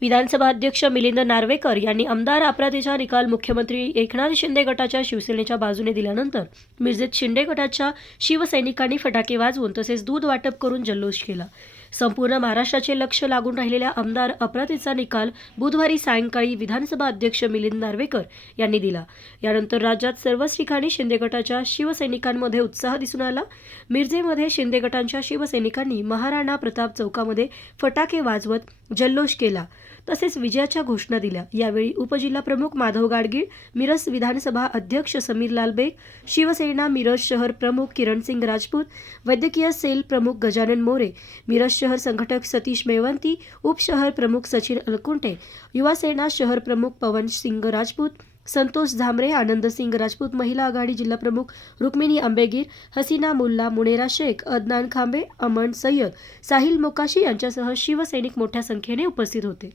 विधानसभा अध्यक्ष मिलिंद नार्वेकर यांनी आमदार अपराधीचा निकाल मुख्यमंत्री एकनाथ शिंदे गटाच्या शिवसेनेच्या बाजूने दिल्यानंतर मिरजेत शिंदे गटाच्या शिवसैनिकांनी फटाके वाजवून तसेच दूध वाटप करून जल्लोष केला. संपूर्ण महाराष्ट्राचे लक्ष लागून राहिलेल्या आमदार अपराधीचा निकाल बुधवारी सायंकाळी विधानसभा अध्यक्ष मिलिंद नार्वेकर यांनी दिला. यानंतर राज्यात सर्वच ठिकाणी शिंदे गटाच्या शिवसैनिकांमध्ये उत्साह दिसून आला. मिरजेमध्ये शिंदे गटांच्या शिवसैनिकांनी महाराणा प्रताप चौकामध्ये फटाके वाजवत जल्लोष केला. तसेच विजयाच्या घोषणा दिल्या. यावेळी उपजिल्हाप्रमुख माधव गाडगीळ मिरज विधानसभा अध्यक्ष समीर लाल बेग शिवसेना मिरज शहर प्रमुख किरणसिंग राजपूत वैद्यकीय सेल प्रमुख गजानन मोरे मिरज शहर संघटक सतीश मेवंती उपशहर प्रमुख सचिन अलकुंटे युवासेना शहर प्रमुख पवन सिंग राजपूत संतोष झांबरे आनंद सिंग राजपूत महिला आघाडी जिल्हाप्रमुख रुक्मिणी आंबेगीर हसीना मुल्ला मुनेरा शेख अदनान खांबे अमन सय्यद साहिल मोकाशी यांच्यासह शिवसैनिक मोठ्या संख्येने उपस्थित होते.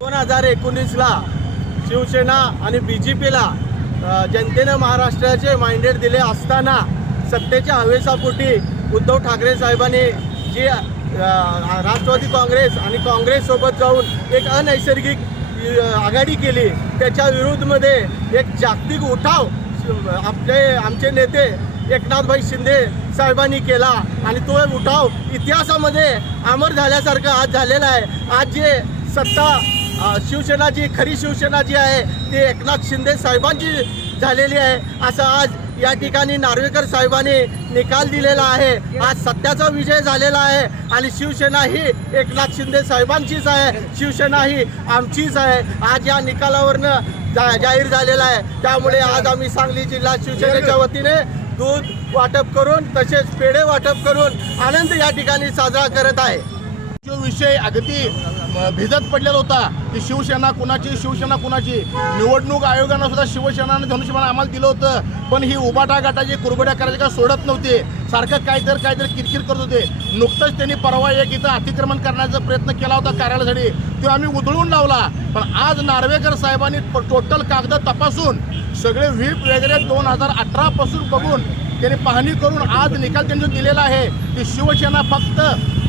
दोन हजार एकोणीसला शिवसेना आणि बी जे पीला जनतेनं महाराष्ट्राचे माइंडेड दिले असताना सत्तेच्या हवेसापोटी उद्धव ठाकरे साहेबांनी जे राष्ट्रवादी काँग्रेस आणि काँग्रेससोबत जाऊन एक अनैसर्गिक आघाडी केली त्याच्या विरुद्धमध्ये एक जागतिक उठाव आपले आमचे नेते एकनाथभाई शिंदे साहेबांनी केला आणि तो उठाव इतिहासामध्ये अमर झाल्यासारखं आज झालेला आहे. आज जे सत्ता शिवसेना जी खरी शिवसेना जी आहे ती एकनाथ शिंदे साहेबांची झालेली आहे. असं आज या ठिकाणी नार्वेकर साहेबांनी निकाल दिलेला आहे. आज सत्याचा विजय झालेला आहे आणि शिवसेना ही एकनाथ शिंदे साहेबांचीच आहे. शिवसेना ही आमचीच आहे. आज या निकालावरनं जा जाहीर झालेला आहे. त्यामुळे आज आम्ही सांगली जिल्हा शिवसेनेच्या वतीने दूध वाटप करून तसेच पेढे वाटप करून आनंद या ठिकाणी साजरा करत आहे. जो विषय अगदी भिजत पडलेला होता. की शिवसेना कुणाची? शिवसेना कुणाची? निवडणूक आयोगानं सुद्धा शिवसेना आणि धनुष्यबाण आम्हाला दिलं होतं. पण ही उबाटा गटाची कुरबड्या करायची का सोडत नव्हते. सारखं काहीतरी काहीतरी किरकिर करत होते. नुकतंच त्यांनी परवा एक इथं अतिक्रमण करण्याचा प्रयत्न केला होता कार्यालयासाठी. तो आम्ही उधळून लावला. पण आज नार्वेकर साहेबांनी टोटल कागद तपासून सगळे व्हीप वगैरे दोन हजार अठरापासून बघून त्यांनी पाहणी करून आज निकाल त्यांनी दिलेला आहे. की शिवसेना फक्त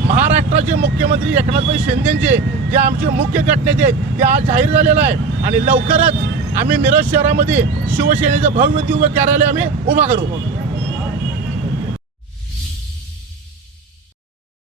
महाराष्ट्राचे मुख्यमंत्री एकनाथभाई शिंदेचे जे आमचे मुख्य गटनेते आहेत ते आज जाहीर झालेलं आहे. आणि लवकरच आम्ही मिरज शहरामध्ये शिवसेनेचं भव्य दिव्य कार्यालय आम्ही उभा करू.